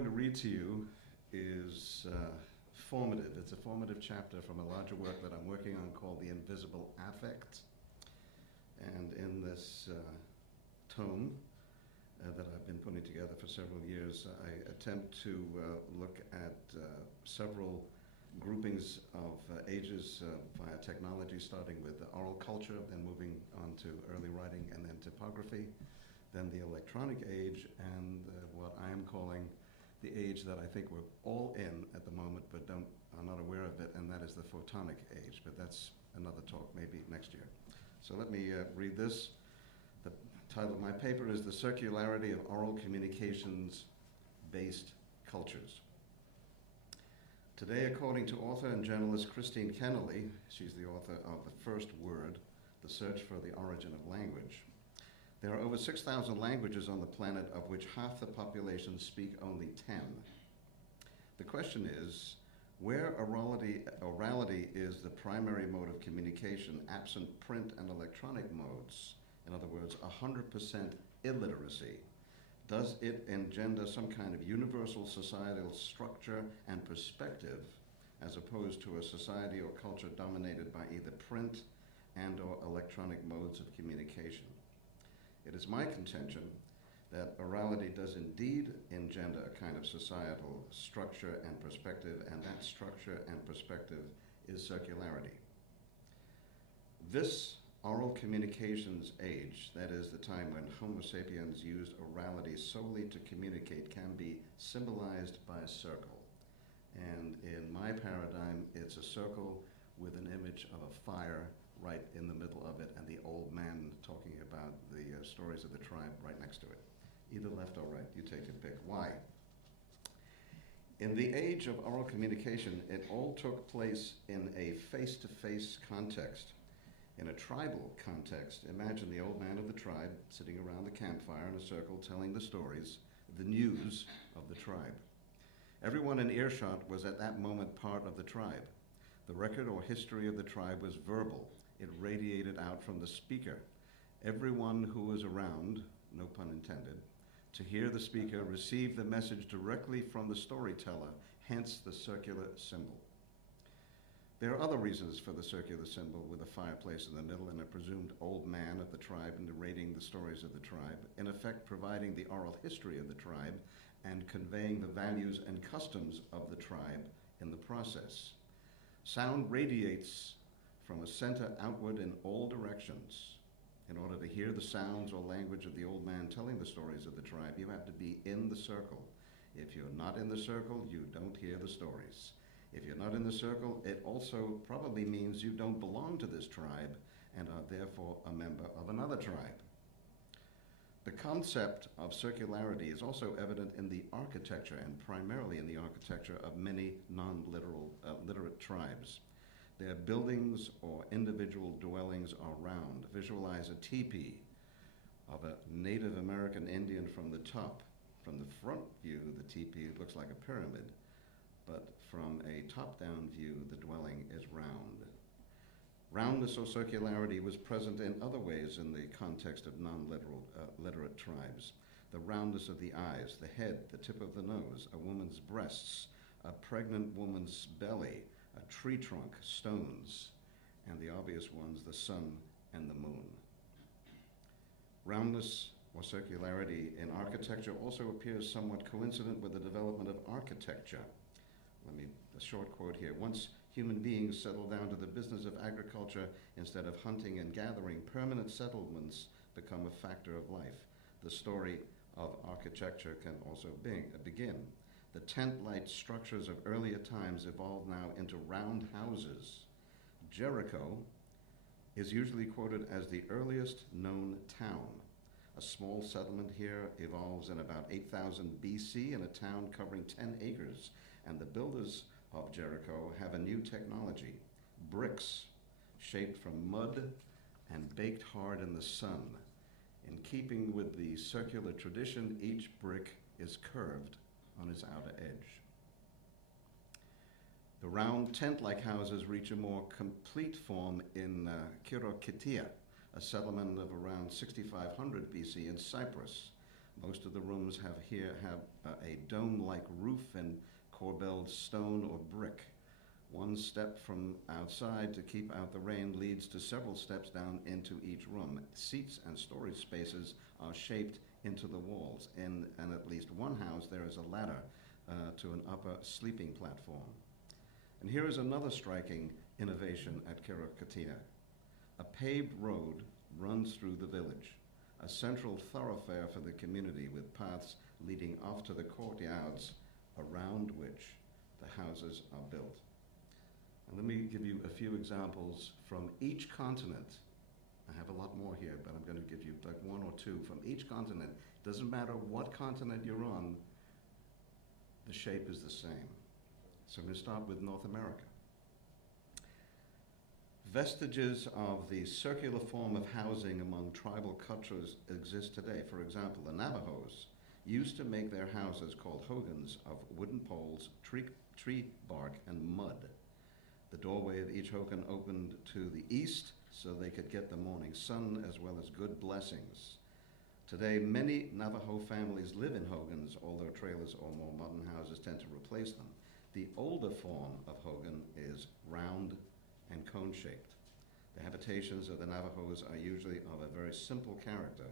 going to read to you is formative. It's a formative chapter from a larger work that I'm working on called The Invisible Affect. And in this tome that I've been putting together for several years, I attempt to look at several groupings of ages via technology, starting with the oral culture, then moving on to early writing and then typography, then the electronic age, and what I am calling the age that I think we're all in at the moment but are not aware of it, and that is the photonic age. But that's another talk, maybe next year. So let me read this. The title of my paper is The Circularity of Oral Communications-Based Cultures. Today, according to author and journalist Christine Kennelly, she's the author of The First Word, The Search for the Origin of Language. There are over 6,000 languages on the planet, of which half the population speak only 10. The question is, where orality is the primary mode of communication, absent print and electronic modes, in other words, 100% illiteracy, does it engender some kind of universal societal structure and perspective as opposed to a society or culture dominated by either print and or electronic modes of communication? It is my contention that orality does indeed engender a kind of societal structure and perspective, and that structure and perspective is circularity. This oral communications age, that is the time when Homo sapiens used orality solely to communicate, can be symbolized by a circle. And in my paradigm, it's a circle with an image of a fire right in the middle of it, and the old man talking about the stories of the tribe right next to it. Either left or right, you take your pick. Why? In the age of oral communication, it all took place in a face-to-face context. In a tribal context, imagine the old man of the tribe sitting around the campfire in a circle telling the stories, the news of the tribe. Everyone in earshot was at that moment part of the tribe. The record or history of the tribe was verbal. It radiated out from the speaker. Everyone who was around, no pun intended, to hear the speaker received the message directly from the storyteller, hence the circular symbol. There are other reasons for the circular symbol with a fireplace in the middle and a presumed old man of the tribe narrating the stories of the tribe, in effect providing the oral history of the tribe and conveying the values and customs of the tribe in the process. Sound radiates from a center outward in all directions. In order to hear the sounds or language of the old man telling the stories of the tribe, you have to be in the circle. If you're not in the circle, you don't hear the stories. If you're not in the circle, it also probably means you don't belong to this tribe and are therefore a member of another tribe. The concept of circularity is also evident in the architecture, and primarily in the architecture of many non-literate tribes. Their buildings or individual dwellings are round. Visualize a teepee of a Native American Indian from the top. From the front view, the teepee looks like a pyramid, but from a top-down view, the dwelling is round. Roundness or circularity was present in other ways in the context of non-literate tribes. The roundness of the eyes, the head, the tip of the nose, a woman's breasts, a pregnant woman's belly, a tree trunk, stones, and the obvious ones, the sun and the moon. Roundness or circularity in architecture also appears somewhat coincident with the development of architecture. A short quote here. Once human beings settle down to the business of agriculture instead of hunting and gathering, permanent settlements become a factor of life. The story of architecture can also begin. The tent-like structures of earlier times evolved now into round houses. Jericho is usually quoted as the earliest known town. A small settlement here evolves in about 8,000 BC in a town covering 10 acres, and the builders of Jericho have a new technology, bricks shaped from mud and baked hard in the sun. In keeping with the circular tradition, each brick is curved on its outer edge. The round tent-like houses reach a more complete form in Kirokitia, a settlement of around 6500 BC in Cyprus. Most of the rooms have a dome-like roof in corbelled stone or brick. One step from outside to keep out the rain leads to several steps down into each room. Seats and storage spaces are shaped into the walls. In at least one house, there is a ladder to an upper sleeping platform. And here is another striking innovation at Kirakatina. A paved road runs through the village, a central thoroughfare for the community with paths leading off to the courtyards around which the houses are built. And let me give you a few examples from each continent. I have a lot more here, but I'm going to give you like one or two from each continent. Doesn't matter what continent you're on, the shape is the same. So I'm going to start with North America. Vestiges of the circular form of housing among tribal cultures exist today. For example, the Navajos used to make their houses, called hogans, of wooden poles, tree bark, and mud. The doorway of each hogan opened to the east so they could get the morning sun as well as good blessings. Today, many Navajo families live in hogans, although trailers or more modern houses tend to replace them. The older form of hogan is round and cone-shaped. The habitations of the Navajos are usually of a very simple character.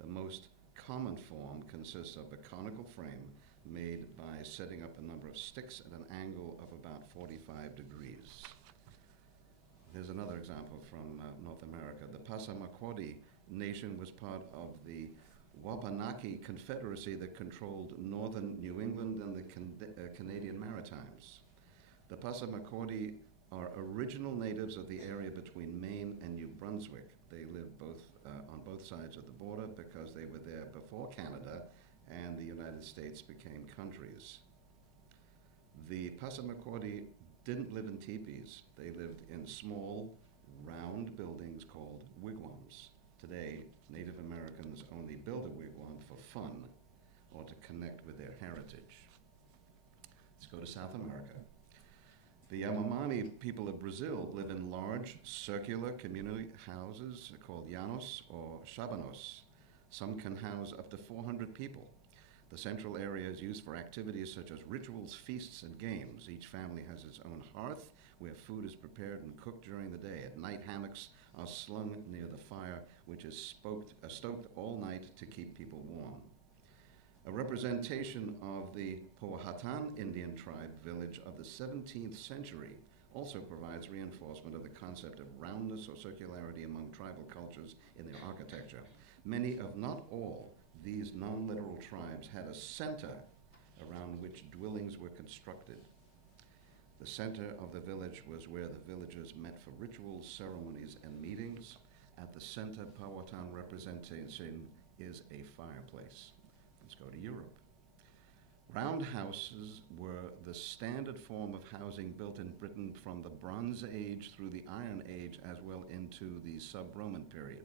The most common form consists of a conical frame made by setting up a number of sticks at an angle of about 45 degrees. Here's another example from North America. The Passamaquoddy Nation was part of the Wabanaki Confederacy that controlled northern New England and the Canadian Maritimes. The Passamaquoddy are original natives of the area between Maine and New Brunswick. They lived on both sides of the border because they were there before Canada and the United States became countries. The Passamaquoddy didn't live in teepees. They lived in small, round buildings called wigwams. Today, Native Americans only build a wigwam for fun or to connect with their heritage. Let's go to South America. The Yanomami people of Brazil live in large, circular community houses called llanos or chabanos. Some can house up to 400 people. The central area is used for activities such as rituals, feasts, and games. Each family has its own hearth where food is prepared and cooked during the day. At night, hammocks are slung near the fire, which is stoked all night to keep people warm. A representation of the Powhatan Indian tribe village of the 17th century also provides reinforcement of the concept of roundness or circularity among tribal cultures in their architecture. Many of not all these non-literal tribes had a center around which dwellings were constructed. The center of the village was where the villagers met for rituals, ceremonies, and meetings. At the center, Powhatan representation is a fireplace. Let's go to Europe. Round houses were the standard form of housing built in Britain from the Bronze Age through the Iron Age as well into the sub-Roman period.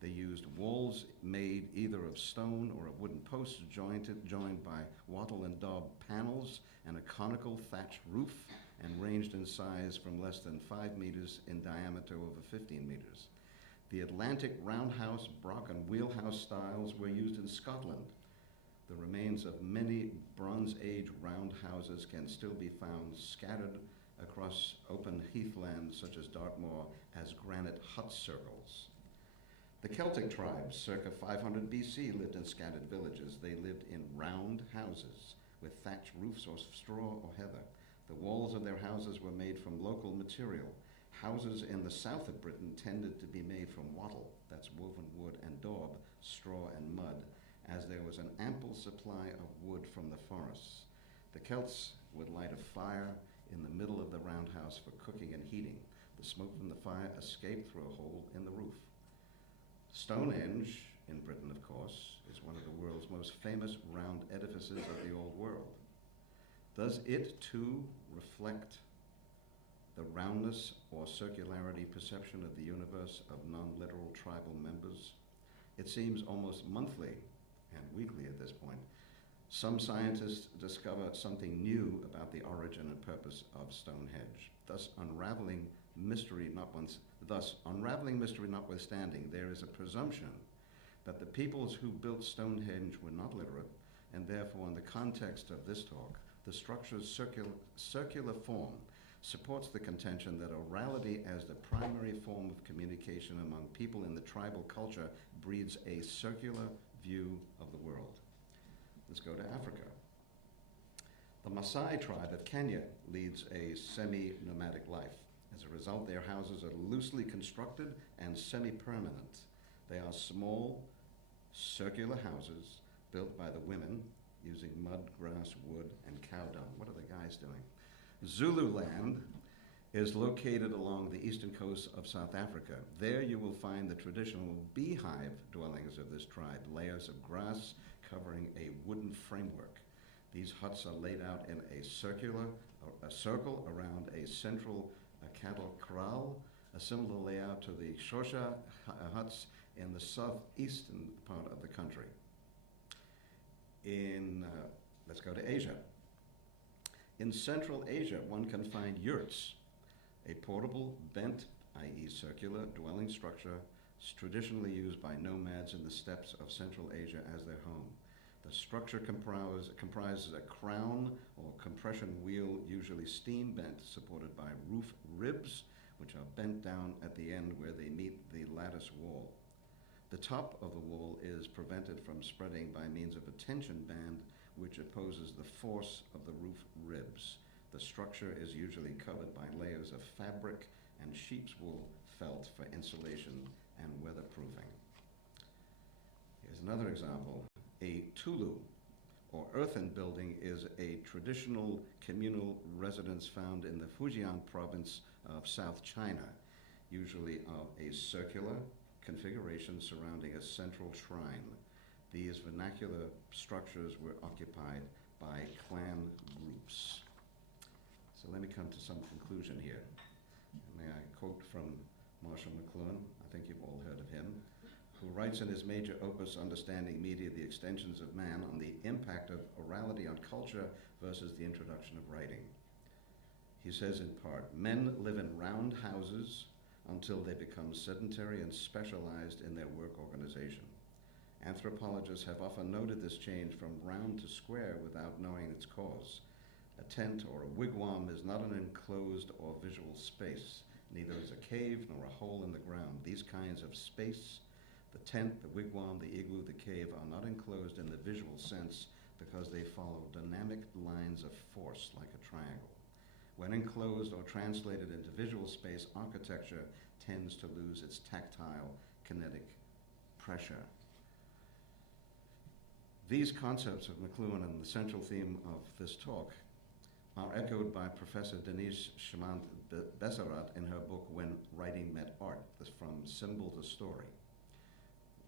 They used walls made either of stone or of wooden posts joined by wattle and daub panels and a conical thatched roof and ranged in size from less than 5 meters in diameter over 15 meters. The Atlantic roundhouse, Brock, and wheelhouse styles were used in Scotland. The remains of many Bronze Age roundhouses can still be found scattered across open heathlands such as Dartmoor as granite hut circles. The Celtic Tribes, circa 500 BC, lived in scattered villages. They lived in round houses with thatched roofs or straw or heather. The walls of their houses were made from local material. Houses in the south of Britain tended to be made from wattle, that's woven wood, and daub, straw and mud, as there was an ample supply of wood from the forests. The Celts would light a fire in the middle of the roundhouse for cooking and heating. The smoke from the fire escaped through a hole in the roof. Stonehenge, in Britain of course, is one of the world's most famous round edifices of the old world. Does it too reflect the roundness or circularity perception of the universe of non-literal tribal members? It seems almost monthly and weekly at this point. Some scientists discover something new about the origin and purpose of Stonehenge, thus unraveling mystery notwithstanding, there is a presumption that the peoples who built Stonehenge were not literate, and therefore in the context of this talk, the structure's circular form supports the contention that orality as the primary form of communication among people in the tribal culture breeds a circular view of the world. Let's go to Africa. The Maasai tribe of Kenya leads a semi-nomadic life. As a result, their houses are loosely constructed and semi-permanent. They are small, circular houses built by the women using mud, grass, wood, and cow dung. What are the guys doing? Zululand is located along the eastern coast of South Africa. There you will find the traditional beehive dwellings of this tribe, layers of grass covering a wooden framework. These huts are laid out in a circle around a central cattle kraal, a similar layout to the Xhosa huts in the southeastern part of the country. Let's go to Asia. In Central Asia, one can find yurts, a portable, bent, i.e. circular, dwelling structure traditionally used by nomads in the steppes of Central Asia as their home. The structure comprises a crown or compression wheel, usually steam bent, supported by roof ribs, which are bent down at the end where they meet the lattice wall. The top of the wall is prevented from spreading by means of a tension band, which opposes the force of the roof ribs. The structure is usually covered by layers of fabric and sheep's wool felt for insulation and weatherproofing. Here's another example. A tulu, or earthen building, is a traditional communal residence found in the Fujian province of South China, usually of a circular configuration surrounding a central shrine. These vernacular structures were occupied by clan groups. So let me come to some conclusion here. May I quote from Marshall McLuhan? I think you've all heard of him, who writes in his major opus, Understanding Media, the Extensions of Man, on the impact of orality on culture versus the introduction of writing. He says in part, men live in round houses until they become sedentary and specialized in their work organization. Anthropologists have often noted this change from round to square without knowing its cause. A tent or a wigwam is not an enclosed or visual space. Neither is a cave nor a hole in the ground. These kinds of space, the tent, the wigwam, the igloo, the cave, are not enclosed in the visual sense because they follow dynamic lines of force like a triangle. When enclosed or translated into visual space, architecture tends to lose its tactile, kinetic pressure. These concepts of McLuhan and the central theme of this talk are echoed by Professor Denise Shimant-Besserat in her book, When Writing Met Art, From Symbol to Story,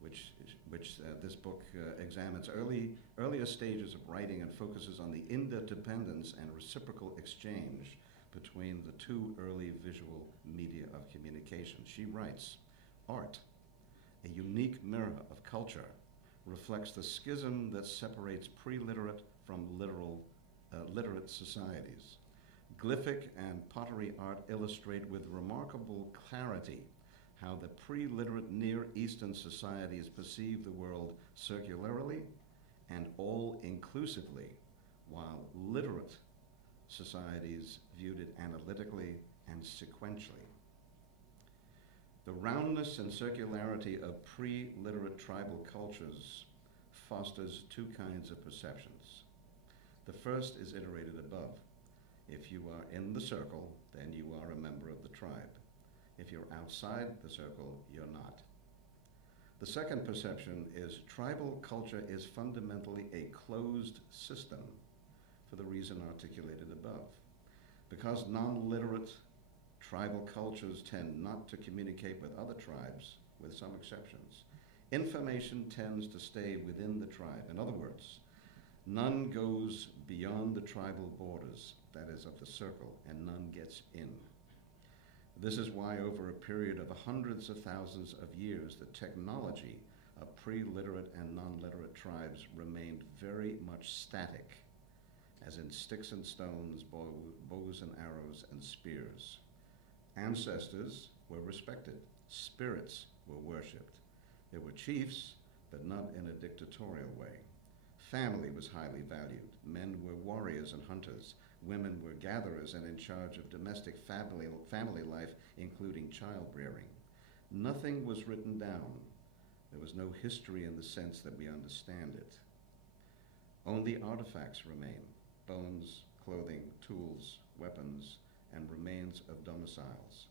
which this book examines earlier stages of writing and focuses on the interdependence and reciprocal exchange between the two early visual media of communication. She writes, art, a unique mirror of culture, reflects the schism that separates pre-literate from literate societies. Glyphic and pottery art illustrate with remarkable clarity how the pre-literate Near Eastern societies perceive the world circularly and all-inclusively, while literate societies viewed it analytically and sequentially. The roundness and circularity of pre-literate tribal cultures fosters two kinds of perceptions. The first is iterated above. If you are in the circle, then you are a member of the tribe. If you're outside the circle, you're not. The second perception is tribal culture is fundamentally a closed system for the reason articulated above. Because non-literate tribal cultures tend not to communicate with other tribes, with some exceptions, information tends to stay within the tribe. In other words, none goes beyond the tribal borders, that is, of the circle, and none gets in. This is why over a period of hundreds of thousands of years, the technology of pre-literate and non-literate tribes remained very much static, as in sticks and stones, bows and arrows, and spears. Ancestors were respected. Spirits were worshipped. There were chiefs, but not in a dictatorial way. Family was highly valued. Men were warriors and hunters. Women were gatherers and in charge of domestic family life, including childbearing. Nothing was written down. There was no history in the sense that we understand it. Only artifacts remain: bones, clothing, tools, weapons, and remains of domiciles.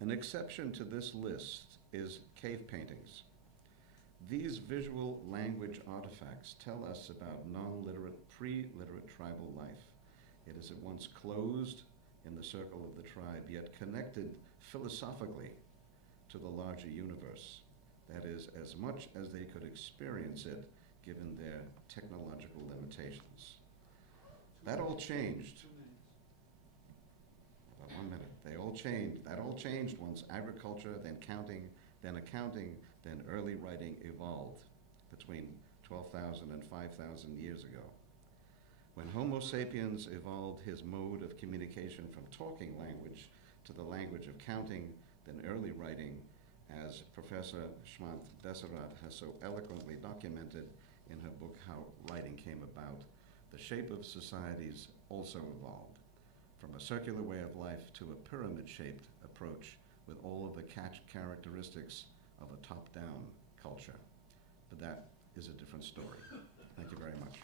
An exception to this list is cave paintings. These visual language artifacts tell us about non-literate, pre-literate tribal life. It is at once closed in the circle of the tribe, yet connected philosophically to the larger universe. That is, as much as they could experience it given their technological limitations. That all changed. About 1 minute. They all changed. That all changed once agriculture, then counting, then accounting, then early writing evolved between 12,000 and 5,000 years ago. When Homo sapiens evolved his mode of communication from talking language to the language of counting, then early writing, as Professor Shmant Besarat has so eloquently documented in her book, How Writing Came About, the shape of societies also evolved from a circular way of life to a pyramid-shaped approach with all of the characteristics of a top-down culture. But that is a different story. Thank you very much.